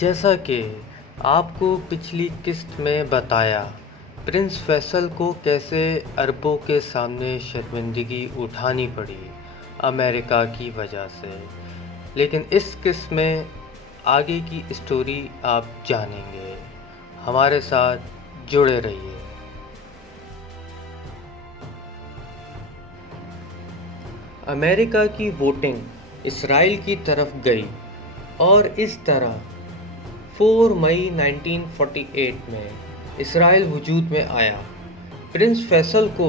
جیسا کہ آپ کو پچھلی قسط میں بتایا، پرنس فیصل کو کیسے عربوں کے سامنے شرمندگی اٹھانی پڑی امریکہ کی وجہ سے، لیکن اس قسط میں آگے کی اسٹوری آپ جانیں گے۔ ہمارے ساتھ جڑے رہیے۔ امریکہ کی ووٹنگ اسرائیل کی طرف گئی اور اس طرح 4 مئی 1948 میں اسرائیل وجود میں آیا۔ پرنس فیصل کو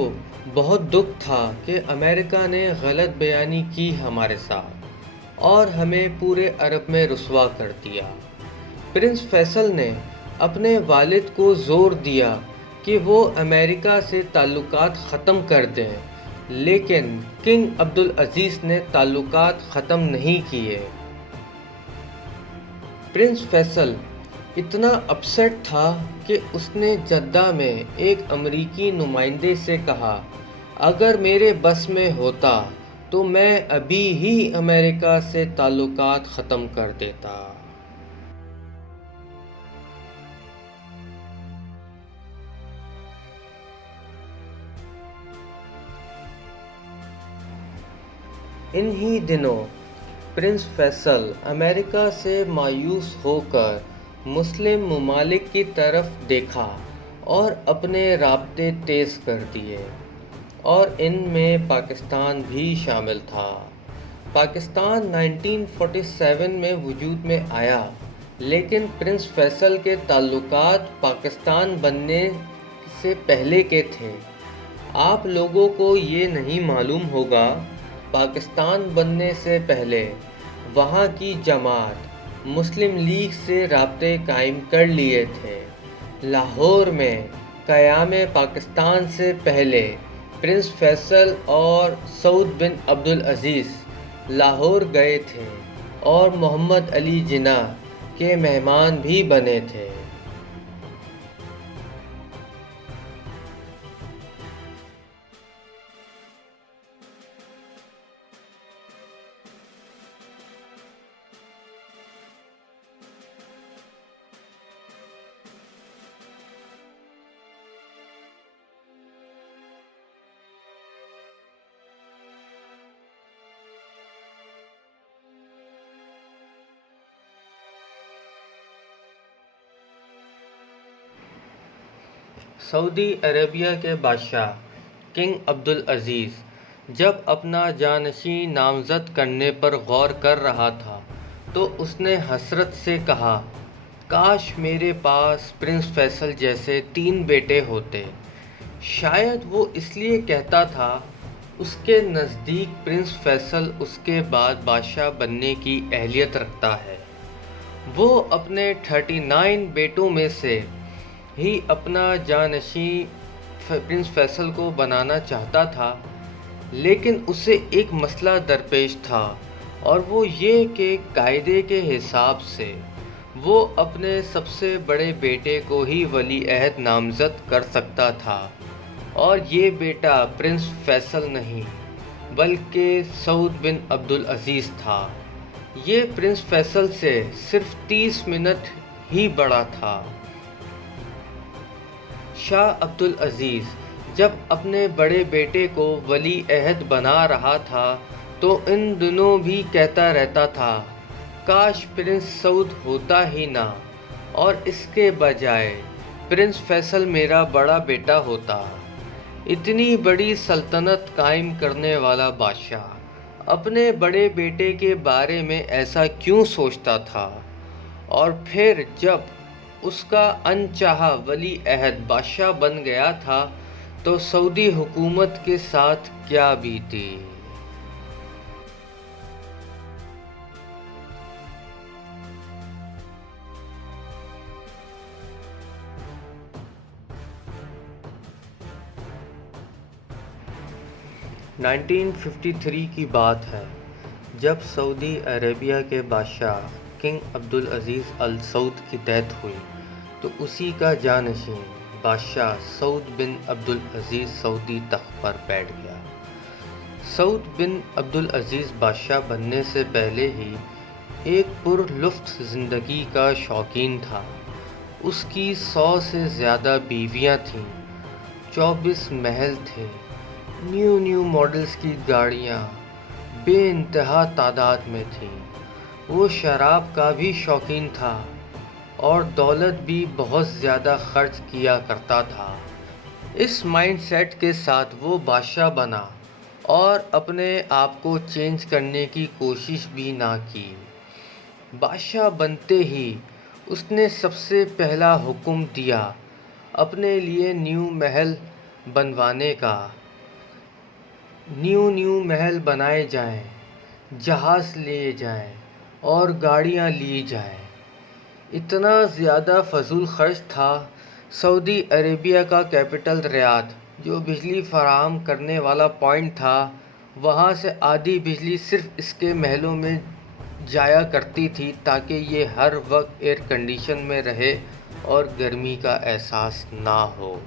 بہت دکھ تھا کہ امریکہ نے غلط بیانی کی ہمارے ساتھ اور ہمیں پورے عرب میں رسوا کر دیا۔ پرنس فیصل نے اپنے والد کو زور دیا کہ وہ امریکہ سے تعلقات ختم کر دیں، لیکن کنگ عبدالعزیز نے تعلقات ختم نہیں کیے۔ پرنس فیصل اتنا اپسیٹ تھا کہ اس نے جدہ میں ایک امریکی نمائندے سے کہا، اگر میرے بس میں ہوتا تو میں ابھی ہی امریکہ سے تعلقات ختم کر دیتا۔ انہی دنوں پرنس فیصل امریکہ سے مایوس ہو کر مسلم ممالک کی طرف دیکھا اور اپنے رابطے تیز کر دیے، اور ان میں پاکستان بھی شامل تھا۔ پاکستان 1947 میں وجود میں آیا، لیکن پرنس فیصل کے تعلقات پاکستان بننے سے پہلے کے تھے۔ آپ لوگوں کو یہ نہیں معلوم ہوگا، پاکستان بننے سے پہلے وہاں کی جماعت مسلم لیگ سے رابطے قائم کر لیے تھے۔ لاہور میں قیام پاکستان سے پہلے پرنس فیصل اور سعود بن عبدالعزیز لاہور گئے تھے اور محمد علی جناح کے مہمان بھی بنے تھے۔ سعودی عربیہ کے بادشاہ کنگ عبدالعزیز جب اپنا جانشین نامزد کرنے پر غور کر رہا تھا تو اس نے حسرت سے کہا، کاش میرے پاس پرنس فیصل جیسے 3 بیٹے ہوتے۔ شاید وہ اس لیے کہتا تھا، اس کے نزدیک پرنس فیصل اس کے بعد بادشاہ بننے کی اہلیت رکھتا ہے۔ وہ اپنے 39 بیٹوں میں سے ہی اپنا جانشین پرنس فیصل کو بنانا چاہتا تھا، لیکن اسے ایک مسئلہ درپیش تھا، اور وہ یہ کہ قاعدے کے حساب سے وہ اپنے سب سے بڑے بیٹے کو ہی ولی عہد نامزد کر سکتا تھا، اور یہ بیٹا پرنس فیصل نہیں بلکہ سعود بن عبدالعزیز تھا۔ یہ پرنس فیصل سے صرف 30 منٹ ہی بڑا تھا۔ شاہ عبدالعزیز جب اپنے بڑے بیٹے کو ولی عہد بنا رہا تھا تو ان دنوں بھی کہتا رہتا تھا، کاش پرنس سعود ہوتا ہی نہ، اور اس کے بجائے پرنس فیصل میرا بڑا بیٹا ہوتا۔ اتنی بڑی سلطنت قائم کرنے والا بادشاہ اپنے بڑے بیٹے کے بارے میں ایسا کیوں سوچتا تھا؟ اور پھر جب اس کا انچاہا ولی عہد بادشاہ بن گیا تھا تو سعودی حکومت کے ساتھ کیا بیتی؟ 1953 کی بات ہے، جب سعودی عربیہ کے بادشاہ کنگ عبدالعزیز السعود کی ڈیتھ ہوئی تو اسی کا جانشین بادشاہ سعود بن عبدالعزیز سعودی تخت پر بیٹھ گیا۔ سعود بن عبدالعزیز بادشاہ بننے سے پہلے ہی ایک پر لطف زندگی کا شوقین تھا۔ اس کی 100 سے زیادہ بیویاں تھیں، 24 محل تھے، نیو ماڈلز کی گاڑیاں بے انتہا تعداد میں تھیں۔ وہ شراب کا بھی شوقین تھا اور دولت بھی بہت زیادہ خرچ کیا کرتا تھا۔ اس مائنڈ سیٹ کے ساتھ وہ بادشاہ بنا اور اپنے آپ کو چینج کرنے کی کوشش بھی نہ کی۔ بادشاہ بنتے ہی اس نے سب سے پہلا حکم دیا اپنے لیے نیو محل بنوانے کا۔ نیو محل بنائے جائیں، جہاز لیے جائیں اور گاڑیاں لی جائیں۔ اتنا زیادہ فضول خرچ تھا۔ سعودی عربیہ کا کیپٹل ریاض، جو بجلی فراہم کرنے والا پوائنٹ تھا، وہاں سے آدھی بجلی صرف اس کے محلوں میں جایا کرتی تھی تاکہ یہ ہر وقت ایئر کنڈیشن میں رہے اور گرمی کا احساس نہ ہو۔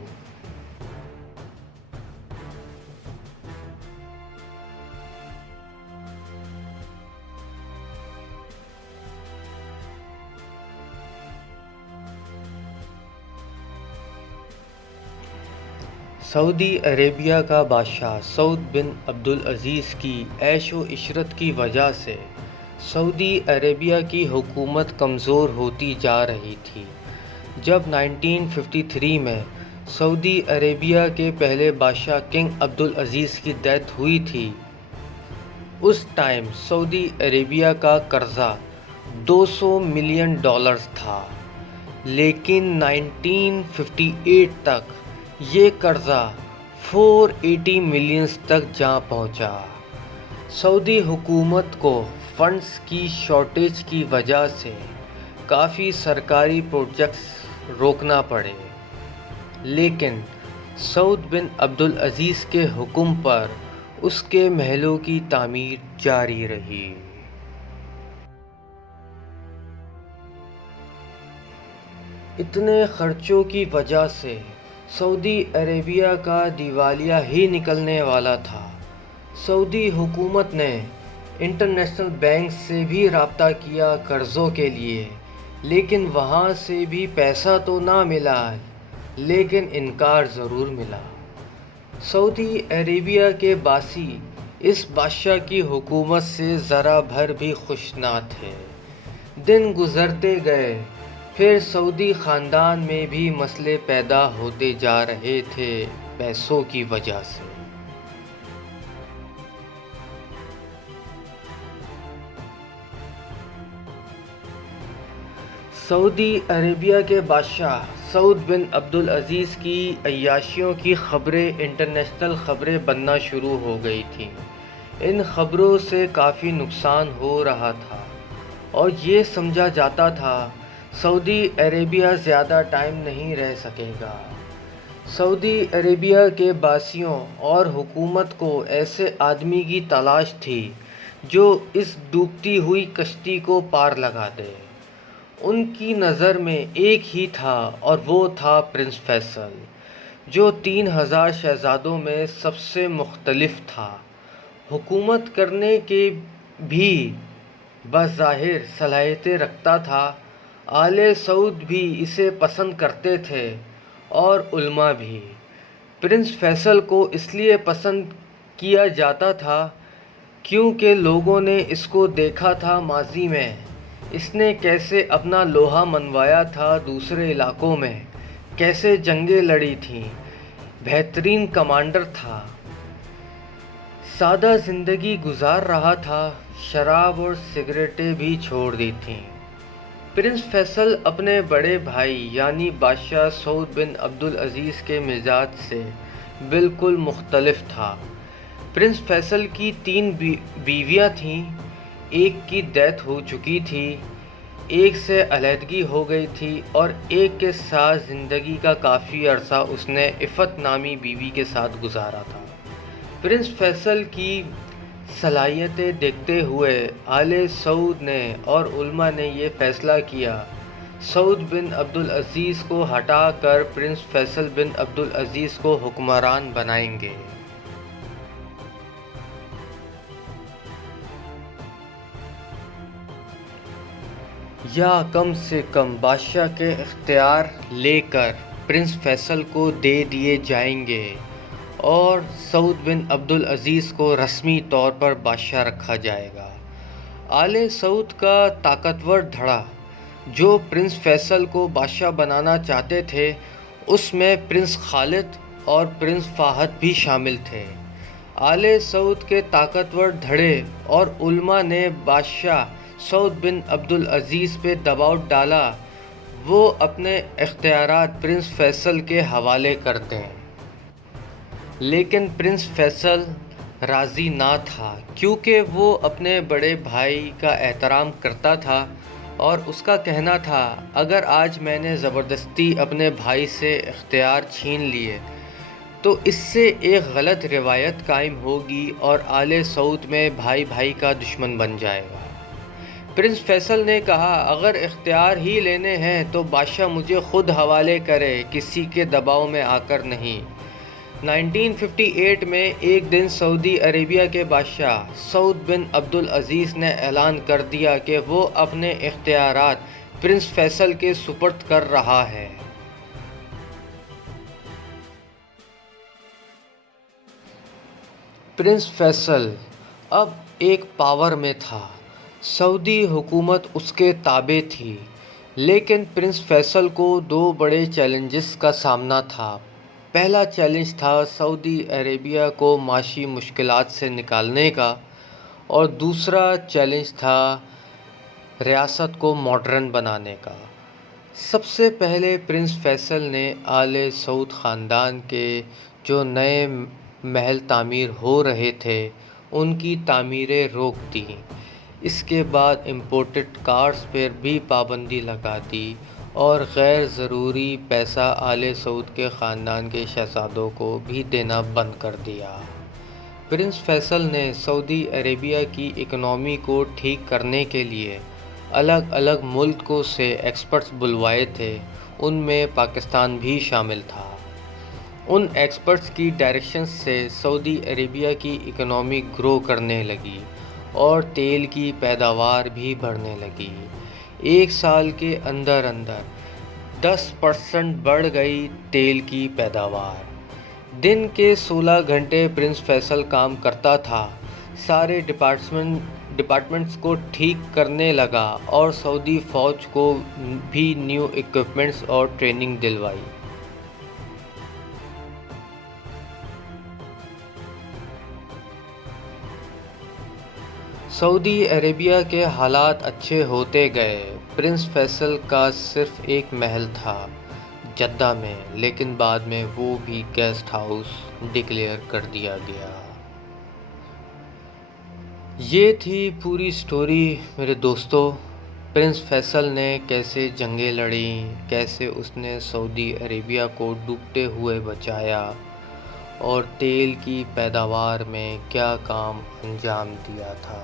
سعودی عربیہ کا بادشاہ سعود بن عبدالعزیز کی عیش و عشرت کی وجہ سے سعودی عربیہ کی حکومت کمزور ہوتی جا رہی تھی۔ جب 1953 میں سعودی عربیہ کے پہلے بادشاہ کنگ عبدالعزیز کی ڈیتھ ہوئی تھی، اس ٹائم سعودی عربیہ کا قرضہ $200 ملین تھا، لیکن 1958 تک یہ قرضہ $480 ملین تک جا پہنچا۔ سعودی حکومت کو فنڈز کی شارٹیج کی وجہ سے کافی سرکاری پروجیکٹس روکنا پڑے، لیکن سعود بن عبدالعزیز کے حکم پر اس کے محلوں کی تعمیر جاری رہی۔ اتنے خرچوں کی وجہ سے سعودی عربیہ کا دیوالیہ ہی نکلنے والا تھا۔ سعودی حکومت نے انٹرنیشنل بینک سے بھی رابطہ کیا قرضوں کے لیے، لیکن وہاں سے بھی پیسہ تو نہ ملا، لیکن انکار ضرور ملا۔ سعودی عربیہ کے باسی اس بادشاہ کی حکومت سے ذرا بھر بھی خوش نہ تھے۔ دن گزرتے گئے، پھر سعودی خاندان میں بھی مسئلے پیدا ہوتے جا رہے تھے پیسوں کی وجہ سے۔ سعودی عربیہ کے بادشاہ سعود بن عبدالعزیز کی عیاشیوں کی خبریں انٹرنیشنل خبریں بننا شروع ہو گئی تھیں۔ ان خبروں سے کافی نقصان ہو رہا تھا اور یہ سمجھا جاتا تھا سعودی عربیہ زیادہ ٹائم نہیں رہ سکے گا۔ سعودی عربیہ کے باسیوں اور حکومت کو ایسے آدمی کی تلاش تھی جو اس ڈوبتی ہوئی کشتی کو پار لگا دے۔ ان کی نظر میں ایک ہی تھا اور وہ تھا پرنس فیصل، جو 3000 شہزادوں میں سب سے مختلف تھا، حکومت کرنے کے بھی بظاہر صلاحیتیں رکھتا تھا۔ آل سعود بھی اسے پسند کرتے تھے اور علماء بھی۔ پرنس فیصل کو اس لیے پسند کیا جاتا تھا کیونکہ لوگوں نے اس کو دیکھا تھا ماضی میں اس نے کیسے اپنا لوہا منوایا تھا دوسرے علاقوں میں، کیسے جنگیں لڑی تھیں، بہترین کمانڈر تھا، سادہ زندگی گزار رہا تھا، شراب اور سگریٹیں بھی چھوڑ دی تھیں۔ پرنس فیصل اپنے بڑے بھائی یعنی بادشاہ سعود بن عبدالعزیز کے مزاج سے بالکل مختلف تھا۔ پرنس فیصل کی 3 بیویاں تھیں، ایک کی ڈیتھ ہو چکی تھی، ایک سے علیحدگی ہو گئی تھی اور ایک کے ساتھ زندگی کا کافی عرصہ اس نے عفت نامی بیوی کے ساتھ گزارا تھا۔ پرنس فیصل کی صلاحیتیں دیکھتے ہوئے آل سعود نے اور علماء نے یہ فیصلہ کیا سعود بن عبدالعزیز کو ہٹا کر پرنس فیصل بن عبدالعزیز کو حکمران بنائیں گے۔ یا کم سے کم بادشاہ کے اختیار لے کر پرنس فیصل کو دے دیے جائیں گے اور سعود بن عبدالعزیز کو رسمی طور پر بادشاہ رکھا جائے گا۔ آل سعود کا طاقتور دھڑا جو پرنس فیصل کو بادشاہ بنانا چاہتے تھے، اس میں پرنس خالد اور پرنس فہد بھی شامل تھے۔ آل سعود کے طاقتور دھڑے اور علماء نے بادشاہ سعود بن عبدالعزیز پہ دباؤ ڈالا وہ اپنے اختیارات پرنس فیصل کے حوالے کر دیں، لیکن پرنس فیصل راضی نہ تھا کیونکہ وہ اپنے بڑے بھائی کا احترام کرتا تھا اور اس کا کہنا تھا اگر آج میں نے زبردستی اپنے بھائی سے اختیار چھین لیے تو اس سے ایک غلط روایت قائم ہوگی اور آل سعود میں بھائی بھائی کا دشمن بن جائے گا۔ پرنس فیصل نے کہا اگر اختیار ہی لینے ہیں تو بادشاہ مجھے خود حوالے کرے، کسی کے دباؤ میں آ کر نہیں۔ 1958 میں ایک دن سعودی عربیہ کے بادشاہ سعود بن عبدالعزیز نے اعلان کر دیا کہ وہ اپنے اختیارات پرنس فیصل کے سپرد کر رہا ہے۔ پرنس فیصل اب ایک پاور میں تھا، سعودی حکومت اس کے تابع تھی، لیکن پرنس فیصل کو دو بڑے چیلنجز کا سامنا تھا۔ پہلا چیلنج تھا سعودی عربیہ کو معاشی مشکلات سے نکالنے کا اور دوسرا چیلنج تھا ریاست کو ماڈرن بنانے کا۔ سب سے پہلے پرنس فیصل نے آل سعود خاندان کے جو نئے محل تعمیر ہو رہے تھے ان کی تعمیریں روک دیں۔ اس کے بعد امپورٹڈ کارز پر بھی پابندی لگا دی اور غیر ضروری پیسہ آل سعود کے خاندان کے شہزادوں کو بھی دینا بند کر دیا۔ پرنس فیصل نے سعودی عربیہ کی اکنامی کو ٹھیک کرنے کے لیے الگ الگ ملکوں سے ایکسپرٹس بلوائے تھے، ان میں پاکستان بھی شامل تھا۔ ان ایکسپرٹس کی ڈائریکشن سے سعودی عربیہ کی اکنامی گرو کرنے لگی اور تیل کی پیداوار بھی بڑھنے لگی۔ ایک سال کے اندر 10% بڑھ گئی تیل کی پیداوار۔ دن کے 16 گھنٹے پرنس فیصل کام کرتا تھا، سارے ڈپارٹمنٹس کو ٹھیک کرنے لگا اور سعودی فوج کو بھی نیو اکوپمنٹس اور ٹریننگ دلوائی۔ سعودی عربیہ کے حالات اچھے ہوتے گئے۔ پرنس فیصل کا صرف ایک محل تھا جدہ میں، لیکن بعد میں وہ بھی گیسٹ ہاؤس ڈکلیئر کر دیا گیا۔ یہ تھی پوری سٹوری میرے دوستو۔ پرنس فیصل نے کیسے جنگیں لڑیں، کیسے اس نے سعودی عربیہ کو ڈوبتے ہوئے بچایا اور تیل کی پیداوار میں کیا کام انجام دیا تھا۔